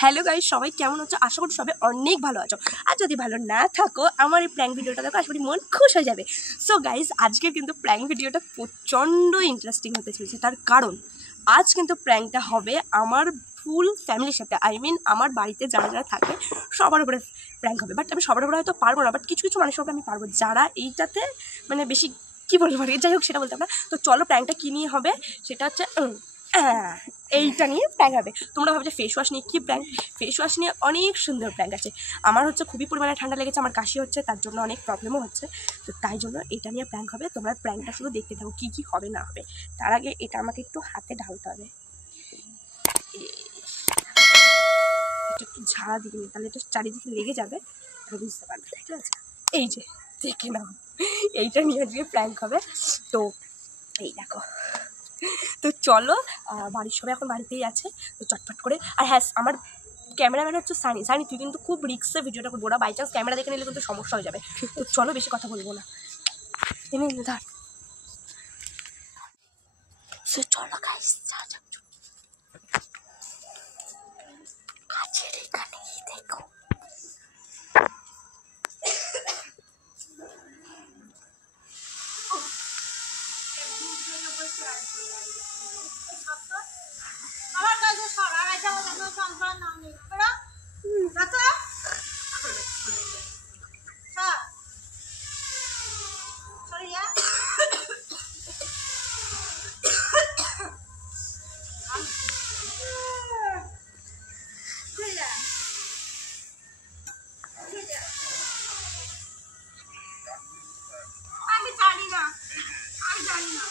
Hello guys, সবাই কেমন আছো? আশা করি সবাই অনেক ভালো আছো। আর যদি ভালো না থাকো, আমার এই প্র্যাঙ্ক ভিডিওটা দেখো, আশা করি মন খুশ হয়ে যাবে। সো গাইস, আজকে কিন্তু প্র্যাঙ্ক ভিডিওটা প্রচণ্ড ইন্টারেস্টিং হতে চলেছে। তার কারণ আজ কিন্তু প্র্যাঙ্কটা হবে আমার ফুল ফ্যামিলির সাথে। আই মিন আমার বাড়িতে যারা যারা থাকে সবার উপরে প্র্যাঙ্ক হবে। বাট আমি সবার উপরে হয়তো পারবো না, বাট কিছু কিছু মানুষের উপরে আমি পারবো, যারা এইটাতে মানে বেশি কী বলবো, যাই হোক সেটা বলতে আমরা। তো চলো প্র্যাঙ্কটা কী নিয়ে হবে সেটা হচ্ছে এইটা নিয়ে প্র্যাঙ্ক হবে। তোমরা ভাবছো ফেস ওয়াশ নিয়ে কী প্র্যাঙ্ক? ফেস ওয়াশ নিয়ে অনেক সুন্দর প্র্যাঙ্ক আছে। আমার হচ্ছে খুবই পরিমাণে ঠান্ডা লেগেছে, আমার কাশি হচ্ছে, তার জন্য অনেক প্রবলেমও হচ্ছে। তো তাই জন্য এটা নিয়ে প্র্যাঙ্ক হবে। তোমরা প্র্যাঙ্কটা শুধু দেখতে থাকো কী কী হবে না হবে। তার আগে এটা আমাকে একটু হাতে ঢালতে হবে, এটা একটু ঝাড়া দিকে নিই, তাহলে এটা চারিদিকে লেগে যাবে, তাহলে বুঝতে পারবে। ঠিক আছে, এই যে দেখে নাও, এইটা নিয়ে আজকে প্র্যাঙ্ক হবে। তো এই দেখো, তো চলো, বাড়ির সবাই এখন বাড়িতেই আছে, তো চটপট করে। আর হ্যাঁ, আমার ক্যামেরাম্যান হচ্ছে সানি। সানি, তুই কিন্তু খুব রিক্সে ভিডিওটা করবো না, বাই চান্স ক্যামেরা দেখে নিলে কিন্তু সমস্যা হয়ে যাবে। তো চলো, বেশি কথা বলবো না, ধর। সে চলো গাইস, কাছের এখানেই দেখো। আমার কাছে সরা গেছে, আমাদের সংসার নাম নেই রাখো সরিয়া আমি জানি না, আমি জানি না।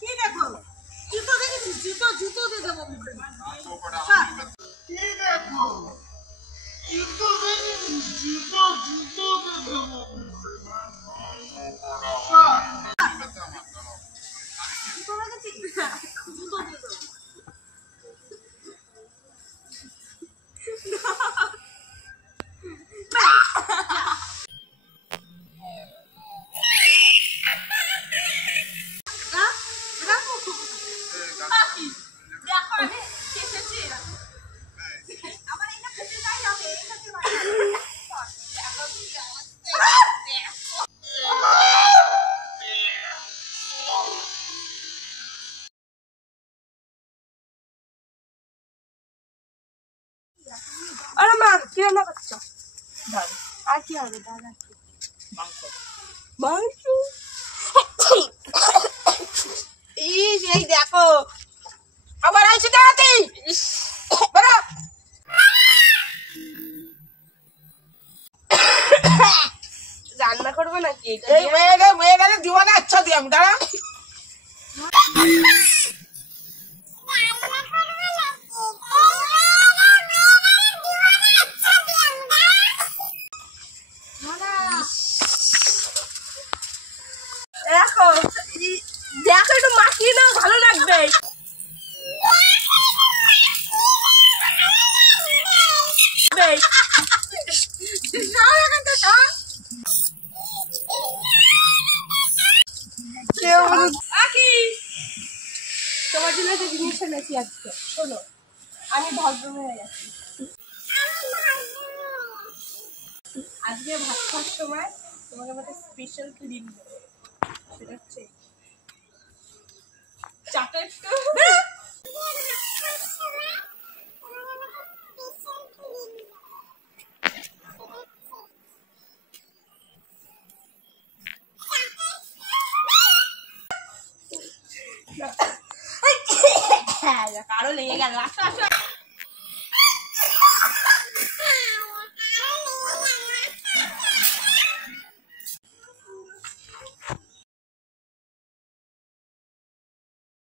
কি দেখো, জুতো দেখেছিস? জুতো দিয়ে দেবো মুখে। কি দেখো, জুতো দেখেছিস? জুতো দিয়ে দেবো মুখে। জুতো দেখেছিস? জুতো দিয়ে দেবো। আরে মা, কি রান্না করছো? ডাল। আর কি হবে? ডাল আর কি? মাংস। মাংস? এই দেখো, আবার আইছি তাড়াতাড়ি। বড় রান্না করবো নাকি? এই হয়ে গেলে দিবা না? আচ্ছা দিয়াম, দাঁড়া। দেখো দেখো, একটু মাখিয়ে নাও, ভালো লাগবে। তোমার জন্য একটা জিনিস এনেছি আজকে, শোনো। আমি ভদ্র হয়ে গেছি। আজকে ভাত খাওয়ার সময় তোমাকে একটা স্পেশাল ক্রিম দেবো, সেটা হচ্ছে চাটের। কারো লেগে গেল, আসো আসো।